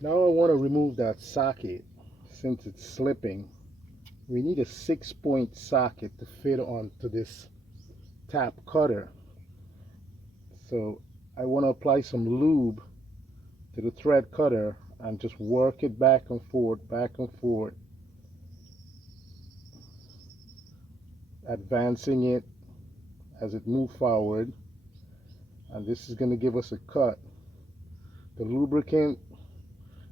Now I want to remove that socket since it's slipping. We need a 6-point socket to fit onto this tap cutter. So I want to apply some lube to the thread cutter and just work it back and forth, advancing it as it moves forward. And this is going to give us a cut. The lubricant,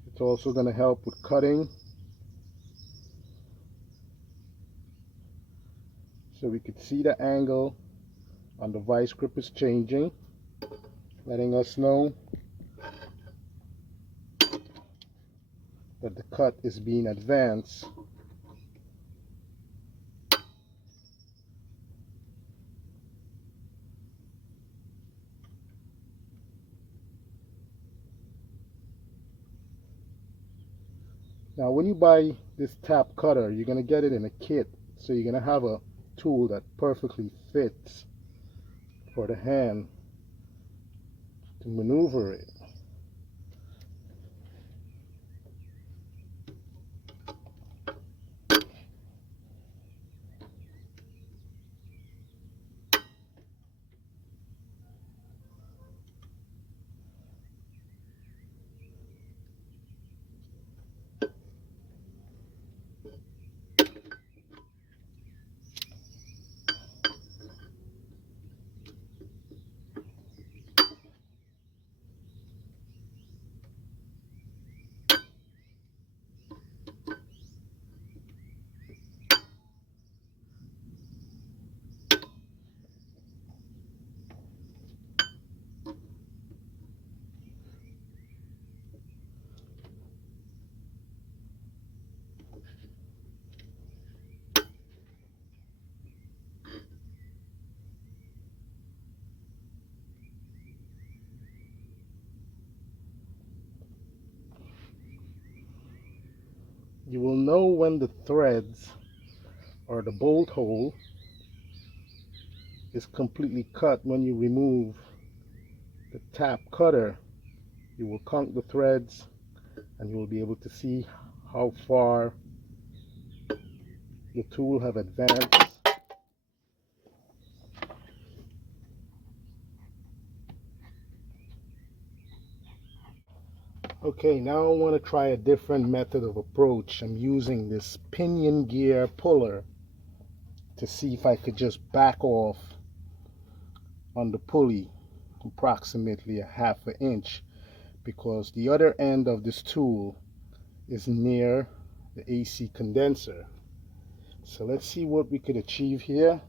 it's also going to help with cutting. So we could see the angle on the vice grip is changing, letting us know that the cut is being advanced. Now when you buy this tap cutter, you're going to get it in a kit, so you're going to have a tool that perfectly fits for the hand to maneuver it. You will know when the threads or the bolt hole is completely cut when you remove the tap cutter. You will count the threads and you will be able to see how far the tool have advanced. Okay, now I want to try a different method of approach. I'm using this pinion gear puller to see if I could just back off on the pulley approximately a half an inch, because the other end of this tool is near the AC condenser. So let's see what we could achieve here.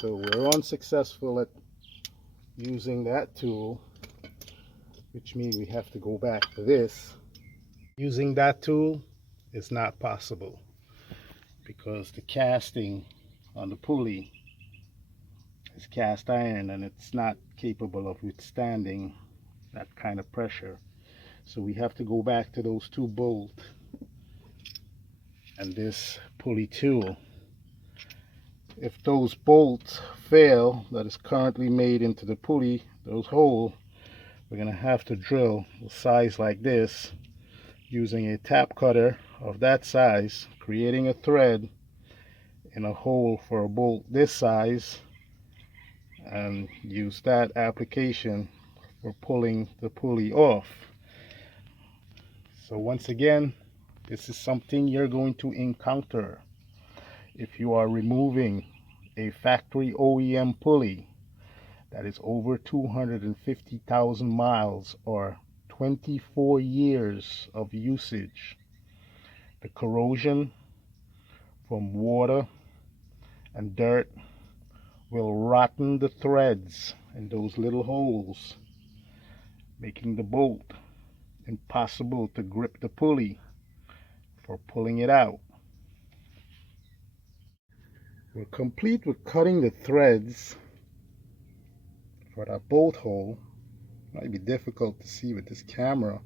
So we're unsuccessful at using that tool, which means we have to go back to this. Using that tool is not possible because the casting on the pulley is cast iron and it's not capable of withstanding that kind of pressure. So we have to go back to those two bolts and this pulley tool. If those bolts fail that is currently made into the pulley, those holes, we're going to have to drill a size like this using a tap cutter of that size, creating a thread in a hole for a bolt this size, and use that application for pulling the pulley off. So once again, this is something you're going to encounter if you are removing a factory OEM pulley that is over 250,000 miles or 24 years of usage. The corrosion from water and dirt will rotten the threads in those little holes, making the bolt impossible to grip the pulley for pulling it out. We're complete with cutting the threads for that bolt hole. Might be difficult to see with this camera,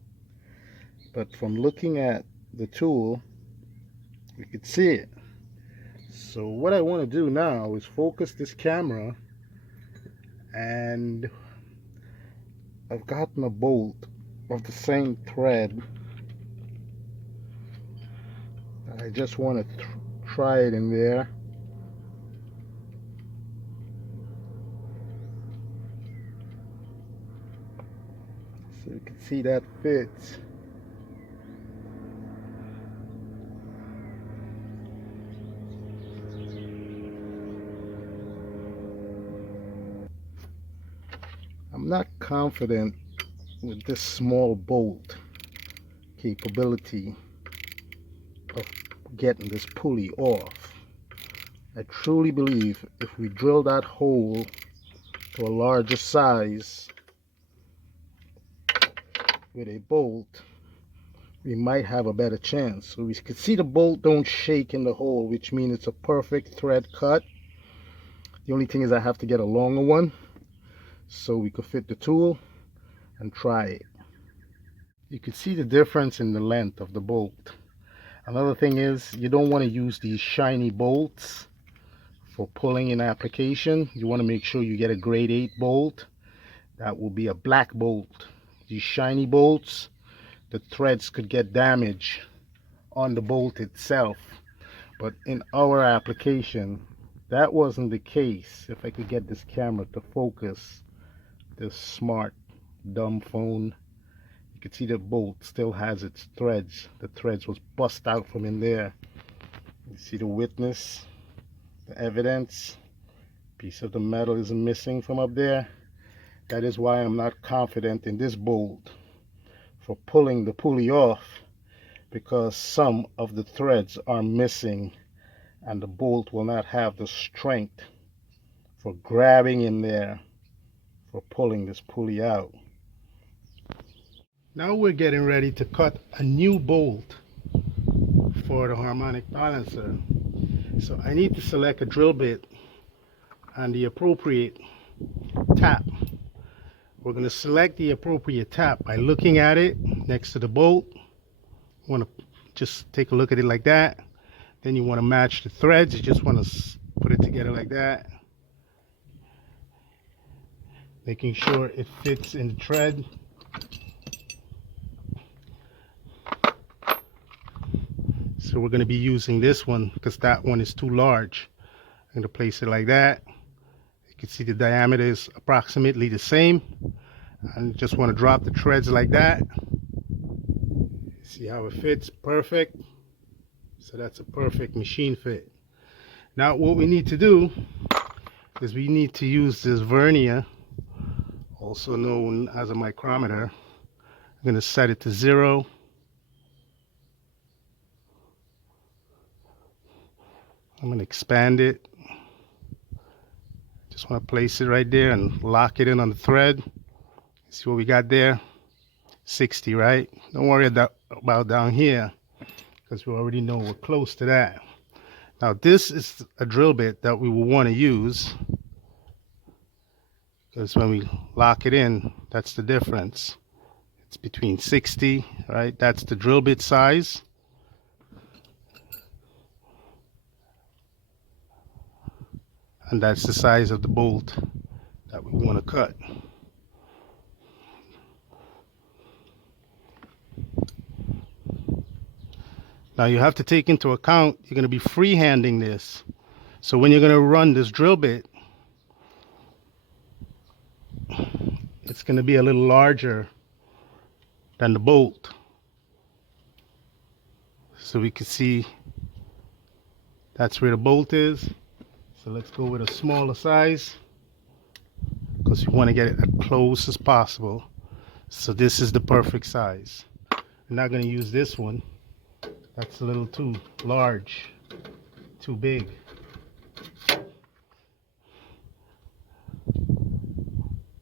but from looking at the tool, we could see it. So what I want to do now is focus this camera, and I've gotten a bolt of the same thread. I just want to try it in there. So you can see that fits. I'm not confident with this small bolt capability of getting this pulley off. I truly believe if we drill that hole to a larger size with a bolt, we might have a better chance. So we can see the bolt don't shake in the hole, which means it's a perfect thread cut. The only thing is I have to get a longer one so we could fit the tool and try it. You can see the difference in the length of the bolt. Another thing is, you don't want to use these shiny bolts for pulling in application. You want to make sure you get a grade 8 bolt. That will be a black bolt. These shiny bolts, the threads could get damaged on the bolt itself. But in our application, that wasn't the case. If I could get this camera to focus this smart dumb phone, you can see the bolt still has its threads. The threads was bust out from in there. You see the witness, the evidence. Piece of the metal is missing from up there. That is why I'm not confident in this bolt for pulling the pulley off, because some of the threads are missing and the bolt will not have the strength for grabbing in there for pulling this pulley out. Now we're getting ready to cut a new bolt for the harmonic balancer. So I need to select a drill bit and the appropriate tap. We're going to select the appropriate tap by looking at it next to the bolt. You want to just take a look at it like that. Then you want to match the threads. You just want to put it together like that, making sure it fits in the thread. So we're going to be using this one because that one is too large. I'm going to place it like that. You can see the diameter is approximately the same. And just want to drop the threads like that. See how it fits? Perfect. So that's a perfect machine fit. Now what we need to do is we need to use this vernier, also known as a micrometer. I'm going to set it to 0. I'm going to expand it. Just want to place it right there and lock it in on the thread. See what we got there? 60, right? Don't worry about down here because we already know we're close to that. Now this is a drill bit that we will want to use, because when we lock it in, that's the difference. It's between 60, right? That's the drill bit size. And that's the size of the bolt that we want to cut. Now you have to take into account you're going to be freehanding this. So when you're going to run this drill bit, it's going to be a little larger than the bolt. So we can see that's where the bolt is. So let's go with a smaller size because you want to get it as close as possible. So this is the perfect size. I'm not going to use this one. That's a little too large, too big.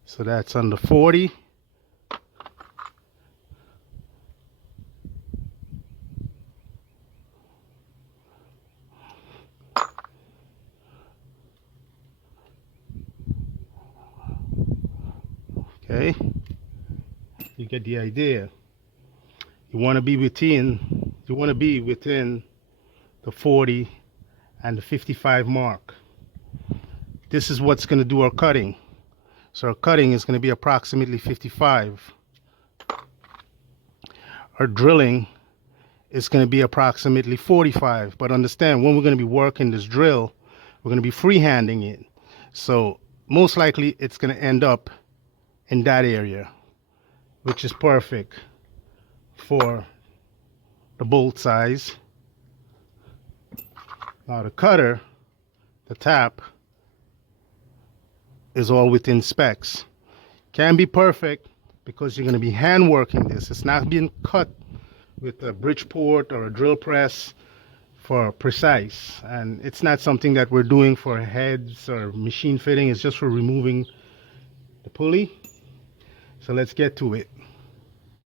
So that's under 40. Okay, you get the idea. You want to be within the 40 and the 55 mark. This is what's going to do our cutting. So our cutting is going to be approximately 55. Our drilling is going to be approximately 45. But understand, when we're going to be working this drill, we're going to be freehanding it. So most likely it's going to end up in that area, which is perfect for the bolt size. Now the cutter, the tap, is all within specs. Can be perfect because you're going to be hand working this. It's not being cut with a Bridgeport or a drill press for precise, and it's not something that we're doing for heads or machine fitting. It's just for removing the pulley. So let's get to it.